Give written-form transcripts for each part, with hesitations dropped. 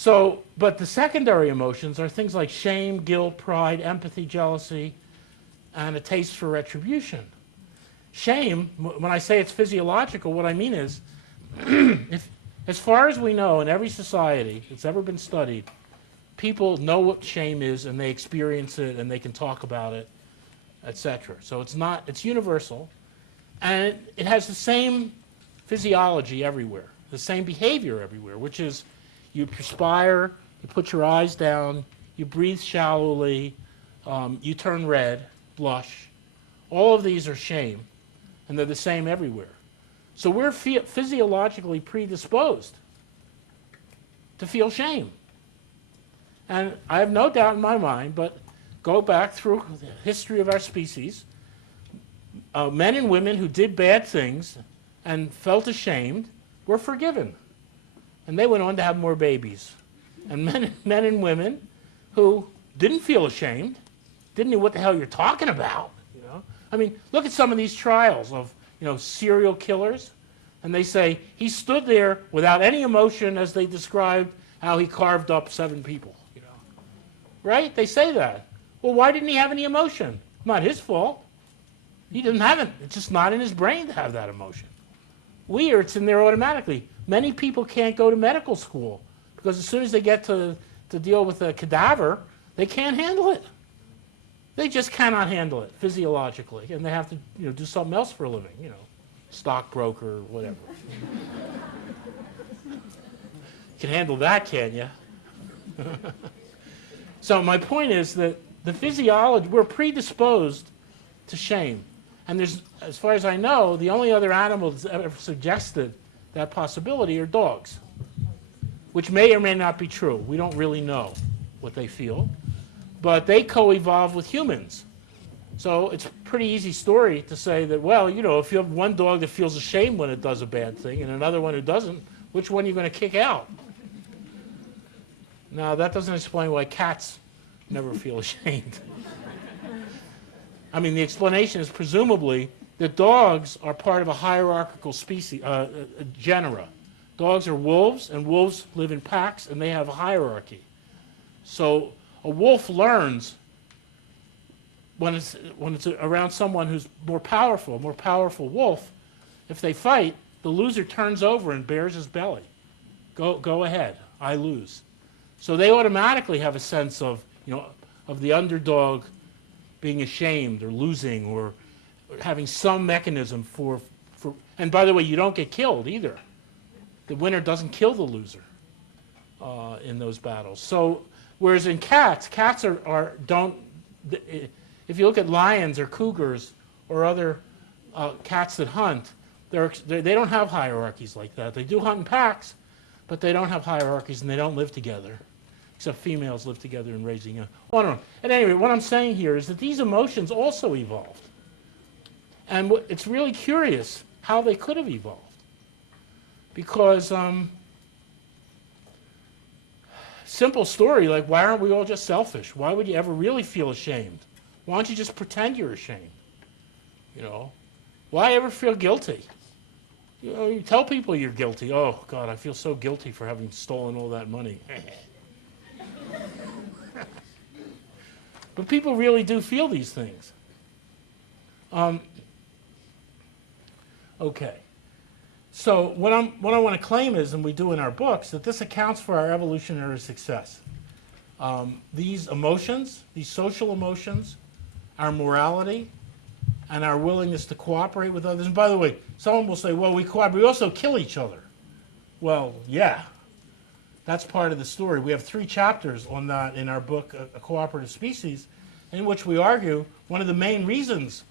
So, but the secondary emotions are things like shame, guilt, pride, empathy, jealousy, and a taste for retribution. Shame, when I say it's physiological, what I mean is, as far as we know, in every society that's ever been studied, people know what shame is and they experience it and they can talk about it, etc. So it's universal, and it has the same physiology everywhere, the same behavior everywhere, which is you perspire, you put your eyes down, you breathe shallowly, you turn red, blush. All of these are shame, and they're the same everywhere. So we're physiologically predisposed to feel shame. And I have no doubt in my mind, but go back through the history of our species, men and women who did bad things and felt ashamed were forgiven. And they went on to have more babies. And men and women who didn't feel ashamed, didn't know what the hell you're talking about. You know? I mean, look at some of these trials of serial killers. And they say, he stood there without any emotion as they described how he carved up 7 people. Right? They say that. Well, why didn't he have any emotion? Not his fault. He didn't have it. It's just not in his brain to have that emotion. It's in there automatically. Many people can't go to medical school because as soon as they get to deal with a cadaver, they can't handle it. They just cannot handle it physiologically, and they have to do something else for a living, stockbroker or whatever. You can handle that, can you? So my point is that the physiology, we're predisposed to shame. And there's, as far as I know, the only other animal that's ever suggested that possibility are dogs, which may or may not be true. We don't really know what they feel. But they co-evolve with humans. So it's a pretty easy story to say that, well, if you have one dog that feels ashamed when it does a bad thing and another one who doesn't, which one are you going to kick out? Now, that doesn't explain why cats never feel ashamed. I mean, the explanation is presumably that dogs are part of a hierarchical species, genera. Dogs are wolves, and wolves live in packs, and they have a hierarchy. So a wolf learns when it's around someone who's more powerful wolf, if they fight, the loser turns over and bares his belly. Go ahead, I lose. So they automatically have a sense of the underdog being ashamed or losing or having some mechanism for. And by the way, you don't get killed either. The winner doesn't kill the loser in those battles. So whereas in cats don't. If you look at lions or cougars or other cats that hunt, they don't have hierarchies like that. They do hunt in packs, but they don't have hierarchies and they don't live together. Except females live together in raising a... Well, I don't know. At any rate, what I'm saying here is that these emotions also evolved. And it's really curious how they could have evolved. Because, simple story, like why aren't we all just selfish? Why would you ever really feel ashamed? Why don't you just pretend you're ashamed? Why ever feel guilty? You tell people you're guilty. Oh, God, I feel so guilty for having stolen all that money. But people really do feel these things. Okay. So what I want to claim is, and we do in our books, that this accounts for our evolutionary success. These emotions, these social emotions, our morality, and our willingness to cooperate with others. And by the way, someone will say, well, we cooperate, we also kill each other. Well, yeah. That's part of the story. We have 3 chapters on that in our book, A Cooperative Species, in which we argue one of the main reasons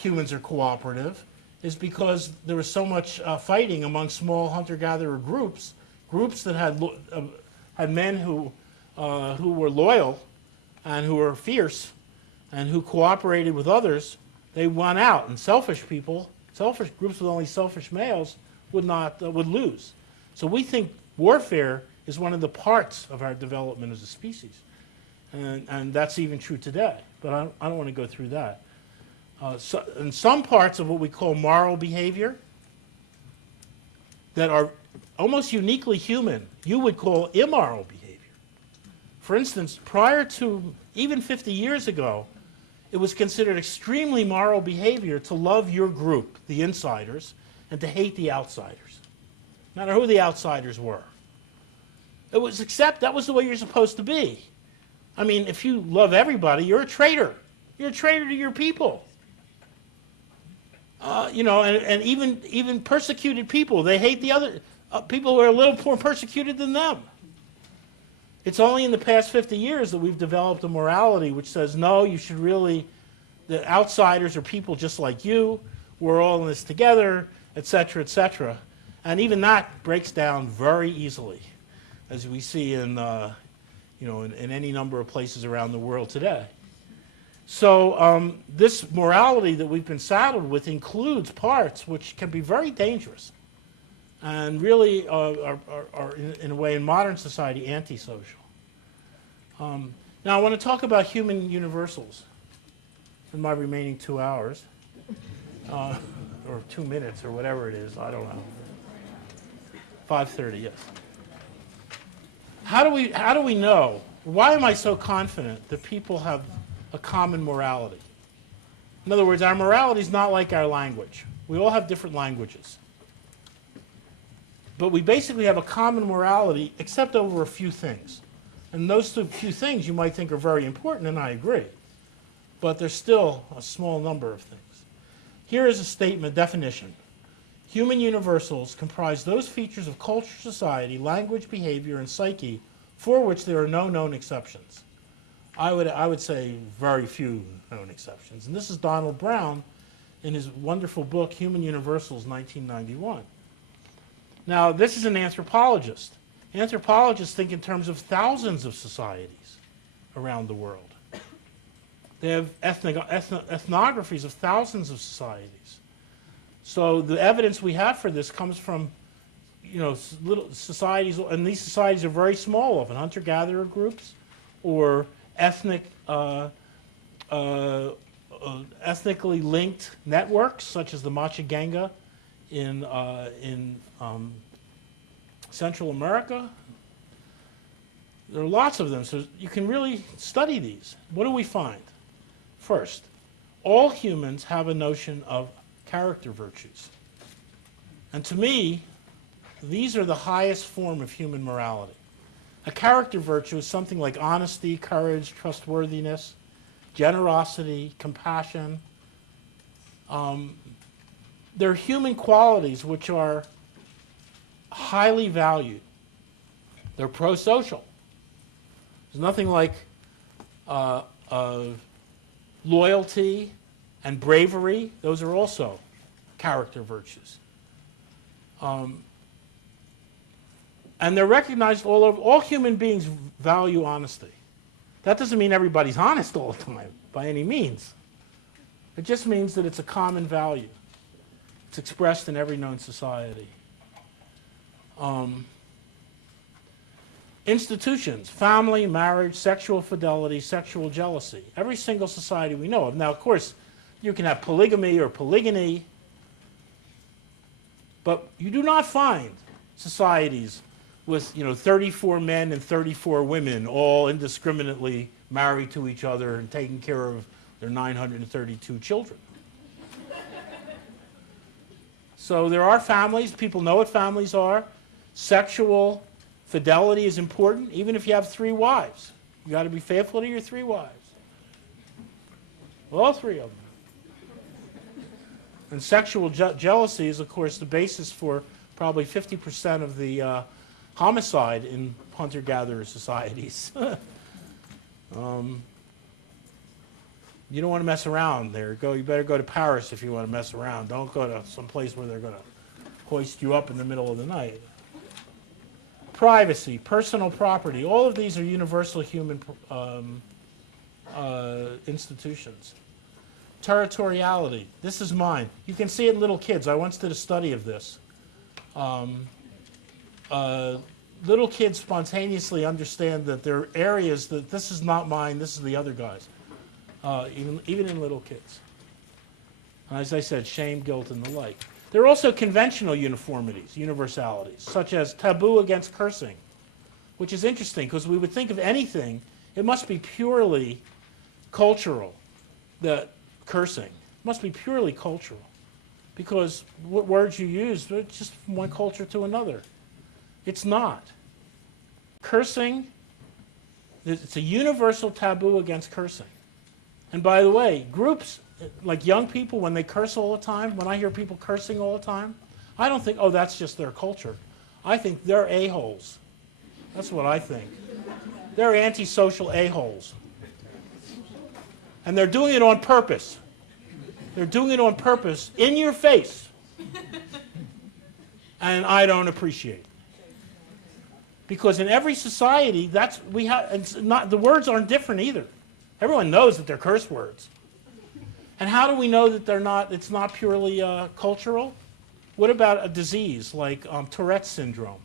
humans are cooperative is because there was so much fighting among small hunter-gatherer groups that had men who were loyal and who were fierce and who cooperated with others. They won out, and selfish groups with only selfish males would lose. So we think warfare is one of the parts of our development as a species. And that's even true today. But I don't want to go through that. In some parts of what we call moral behavior, that are almost uniquely human, you would call immoral behavior. For instance, prior to even 50 years ago, it was considered extremely moral behavior to love your group, the insiders, and to hate the outsiders, no matter who the outsiders were. It was that was the way you're supposed to be. I mean, if you love everybody, you're a traitor. You're a traitor to your people. And even persecuted people, they hate the other people who are a little more persecuted than them. It's only in the past 50 years that we've developed a morality which says, no, you should really, the outsiders are people just like you, we're all in this together, etc., etc. And even that breaks down very easily, as we see in any number of places around the world today. So this morality that we've been saddled with includes parts which can be very dangerous and really are in a way, in modern society, antisocial. Now I want to talk about human universals in my remaining 2 hours, or 2 minutes, or whatever it is, I don't know. 5:30, yes. How do we know? Why am I so confident that people have a common morality? In other words, our morality is not like our language. We all have different languages. But we basically have a common morality except over a few things. And those few things you might think are very important, and I agree. But there's still a small number of things. Here is a statement, definition. Human universals comprise those features of culture, society, language, behavior, and psyche for which there are no known exceptions. I would say very few known exceptions. And this is Donald Brown in his wonderful book, Human Universals, 1991. Now, this is an anthropologist. Anthropologists think in terms of thousands of societies around the world. They have ethnographies of thousands of societies. So the evidence we have for this comes from, little societies, and these societies are very small, often hunter-gatherer groups, or ethnically linked networks, such as the Machiganga in Central America. There are lots of them, so you can really study these. What do we find? First, all humans have a notion of character virtues. And to me, these are the highest form of human morality. A character virtue is something like honesty, courage, trustworthiness, generosity, compassion. They're human qualities which are highly valued. They're pro-social. There's nothing like loyalty and bravery. Those are also character virtues. And they're recognized all over. All human beings value honesty. That doesn't mean everybody's honest all the time, by any means. It just means that it's a common value. It's expressed in every known society. Institutions, family, marriage, sexual fidelity, sexual jealousy. Every single society we know of. Now, of course, you can have polygamy or polygyny, but you do not find societies with 34 men and 34 women all indiscriminately married to each other and taking care of their 932 children. So there are families. People know what families are. Sexual fidelity is important, even if you have 3 wives. You got to be faithful to your 3 wives. All 3 of them. And sexual jealousy is, of course, the basis for probably 50% of the homicide in hunter-gatherer societies. You don't want to mess around there. You better go to Paris if you want to mess around. Don't go to some place where they're going to hoist you up in the middle of the night. Privacy, personal property, all of these are universal human institutions. Territoriality, this is mine. You can see it in little kids. I once did a study of this. Little kids spontaneously understand that there are areas that this is not mine, this is the other guy's. Even in little kids. And as I said, shame, guilt, and the like. There are also conventional uniformities, universalities, such as taboo against cursing, which is interesting because we would think of anything, it must be purely cultural, the cursing. It must be purely cultural because what words you use, they're just from one culture to another. It's not. Cursing, it's a universal taboo against cursing. And by the way, groups, like young people, when they curse all the time, when I hear people cursing all the time, I don't think, oh, that's just their culture. I think they're a-holes. That's what I think. They're antisocial a-holes. And they're doing it on purpose. They're doing it on purpose in your face. And I don't appreciate it. Because in every society, that's we have. It's not, the words aren't different either. Everyone knows that they're curse words. And how do we know that they're not? It's not purely cultural. What about a disease like Tourette's syndrome?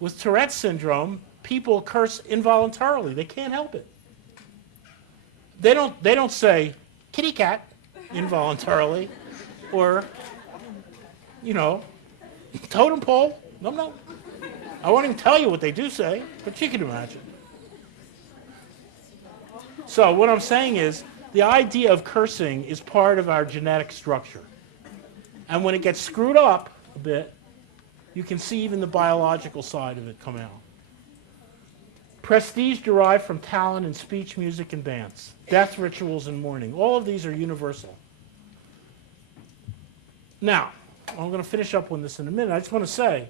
With Tourette's syndrome, people curse involuntarily. They can't help it. They don't say kitty cat involuntarily, or totem pole. No. I won't even tell you what they do say, but you can imagine. So what I'm saying is the idea of cursing is part of our genetic structure. And when it gets screwed up a bit, you can see even the biological side of it come out. Prestige derived from talent in speech, music, and dance. Death rituals and mourning. All of these are universal. Now, I'm going to finish up on this in a minute. I just want to say,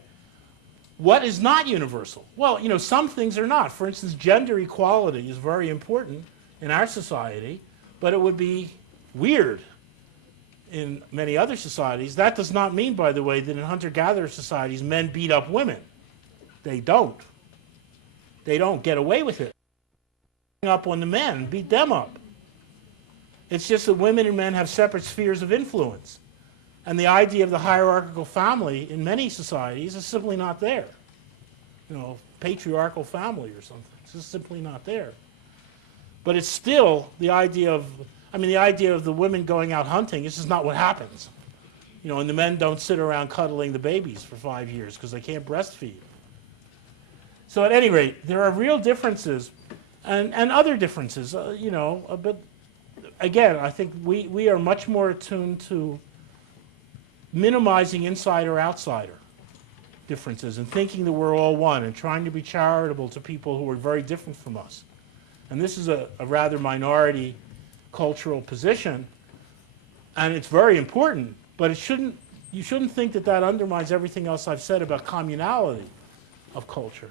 what is not universal? Well, some things are not. For instance, gender equality is very important in our society, but it would be weird in many other societies. That does not mean, by the way, that in hunter-gatherer societies men beat up women. They don't. They don't get away with it. Up on the men, beat them up. It's just that women and men have separate spheres of influence. And the idea of the hierarchical family in many societies is simply not there. Patriarchal family or something. It's just simply not there. But it's still the idea of, the women going out hunting, this is not what happens. And the men don't sit around cuddling the babies for 5 years because they can't breastfeed. So at any rate, there are real differences and other differences, but again, I think we are much more attuned to minimizing insider-outsider differences and thinking that we're all one and trying to be charitable to people who are very different from us. And this is a rather minority cultural position, and it's very important, but you shouldn't think that undermines everything else I've said about communality of culture.